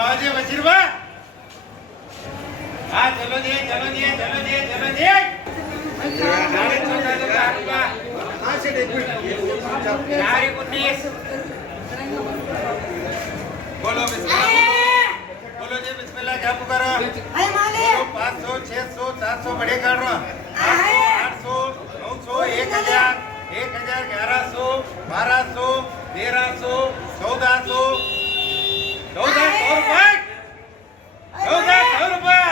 आज वजीर बा हाँ चलो जी चलो जी चलो जी चलो जी बोलो बोलो जी बिस्मिल्लाह क्या पुकारा 500 600 700 बड़े काट रहा 800 900 1000 1100 1200 1300 1400 1400 रुपए 1400 रुपए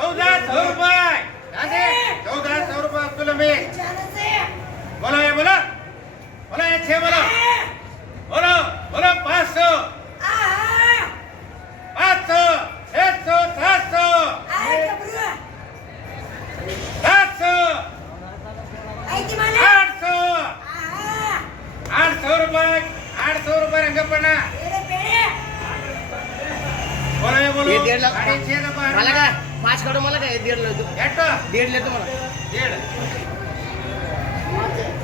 1400 रुपए 1400 रुपए अब्दुल हमीद बोलो ये बोलो बोलो ये 6 बोलो बोलो बोलो 500 500 600 700 700 800 रुपए 800 रुपए रंगपण्णा बोलो ये बोलो 6.5 मला काय 5 काढू मला काय 1.5 लेतो 1.5 लेतो मला 1.5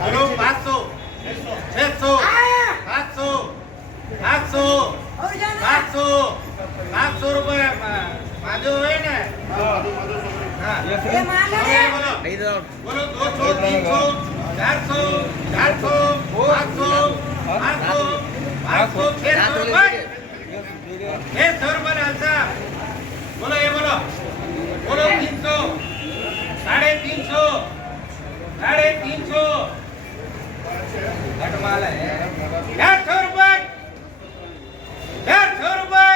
बोलो 500 600 700 800 700 700 रुपये माझो आहे ना बोलो बोलो 200 300 400 400 500 500 500 600 रुपये 600 रुपये लालसा बोलो ये बोलो बोलो 300 350 350 घटमाल है 400 रुपये 400 रुपये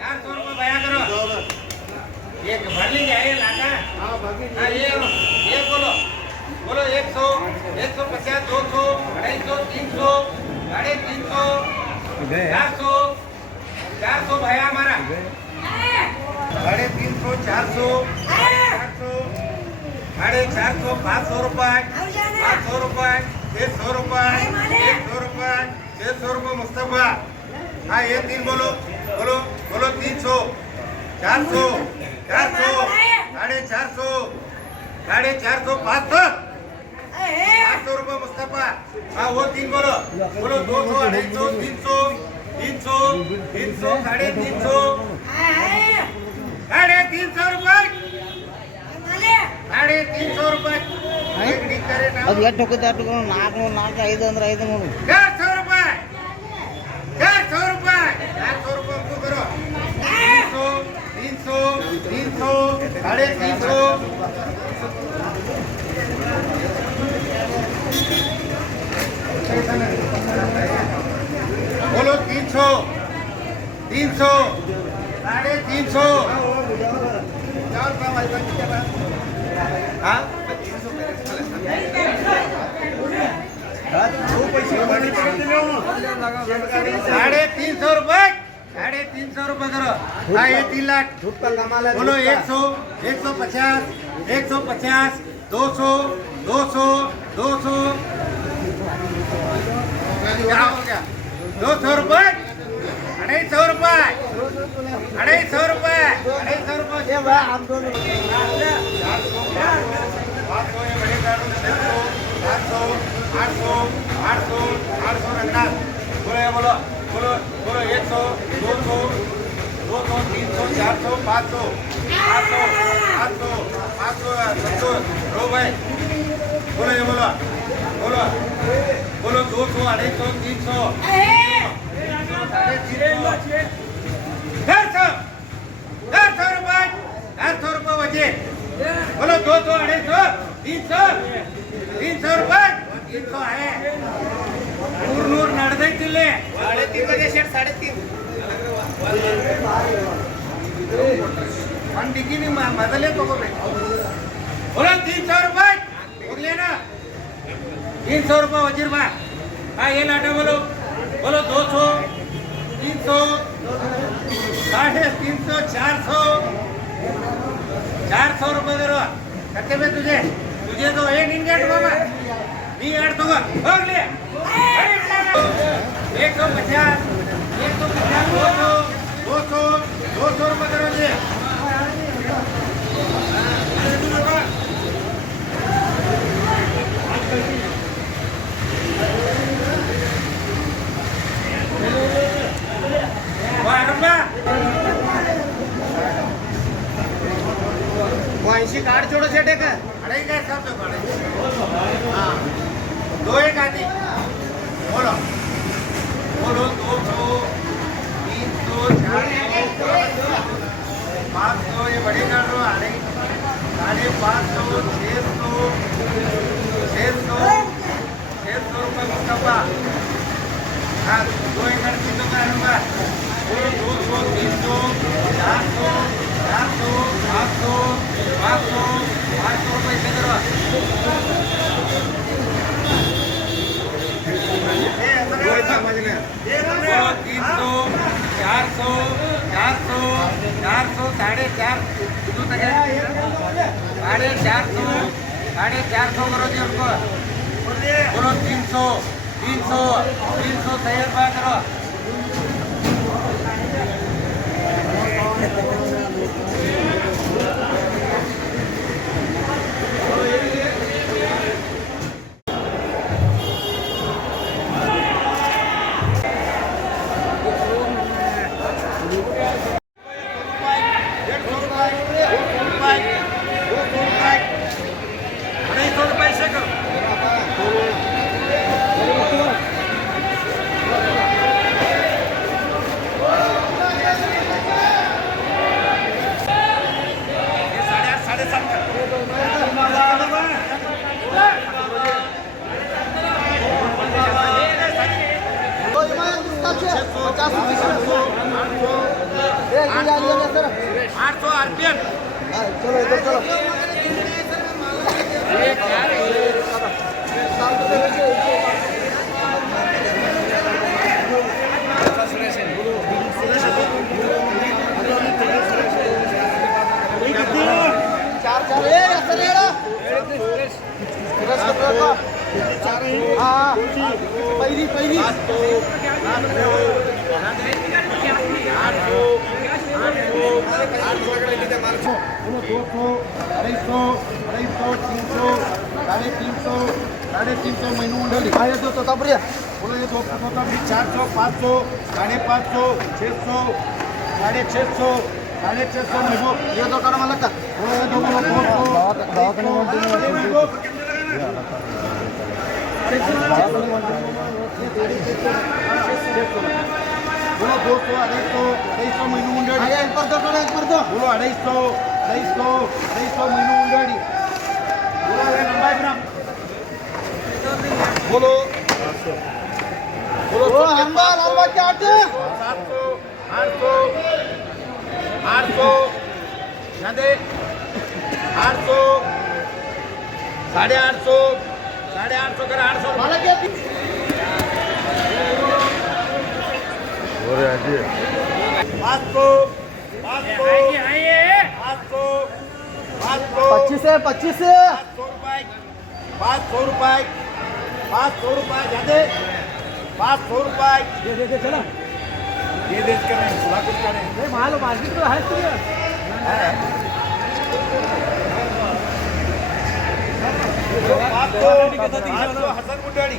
400 रुपये बया करो एक भर लीजिए ये लाना हाँ ये बोलो बोलो 100 150 200 250 300 350 400 भैया हमारा 350 400 450 500 रुपए 500 रुपए 600 रुपए 100 रुपए 600 रुपए मुस्तफा हाँ ये 3 बोलो बोलो बोलो 300 400 400 450 500 500 रुपए मुस्तफा हाँ वो 3 बोलो बोलो 200 250 300 300 350 350 रुपए 350 रुपए ಅದು ಎಷ್ಟು ಹೋಗುತ್ತೆ ಅಷ್ಟು 400 4 5 ಅಂದ್ರೆ 5 ನೋಡು 400 रुपए 400 रुपए 400 रुपए हमको करो 300 300 300 बोलो 300 300 350 हाँ 350 रुपए 350 रुपए करो हाँ ये 3 लाख बोलो 100 150 150 200 200 200 क्या हो गया 200 रुपए 250 रुपए 250 रुपए 250 रुपए हम दोनों 800 800 800 रखना बोलो बोलो बोलो 100 200 200 300 400 500 800 700 रो भाई बोलो ये बोलो बोलो बोलो 200 250 300 400 रुपए 400 रुपए बचे बोलो 200 250 300 रुपए 300 है नूर नडदै तिल्ले 3.5 बजे शेट 3.5 मन डिग्गी मजले तಗೋಬೇಕು बोलो 300 रुपए होगले ना 300 रुपए वजीर बा हाँ ये लाटा बोलो बोलो 200 300 350 400 400 रुपए करो कत्ते में तुझे तो ये निन्गे बाबा नहीं यार तो होगले 150 200 रुपए करो जी 450 450 करो जी उनको बोलो 300 300 300 सही रुपया करो चलो इधर चलो चार चार हाँ पहिली पहिली साढ़े तीन सौ महीनू मंडली हाँ ये तो तोतापुरिया बोलो ये 400 500 550 600 650 650 महीनू ये तो कर मला का बोलो ये दो बोलो 200 250 महीनू मंडली हाँ एक पर दो बोलो 250 महीनू मंडली बोलो ये लंबाई ग्राम बोलो ओ हंबा लालवा चाट 700 800 800 यादे 800 850 850 कर 800 मला क्या 500 25 है 25 है 500 रुपये 500 रुपये यादे 500 रुपये दे चला ये देश कर रहे हैं थोड़ा कुछ करें नहीं माल मार्केट तो है तुझे हसन मुंडाड़ी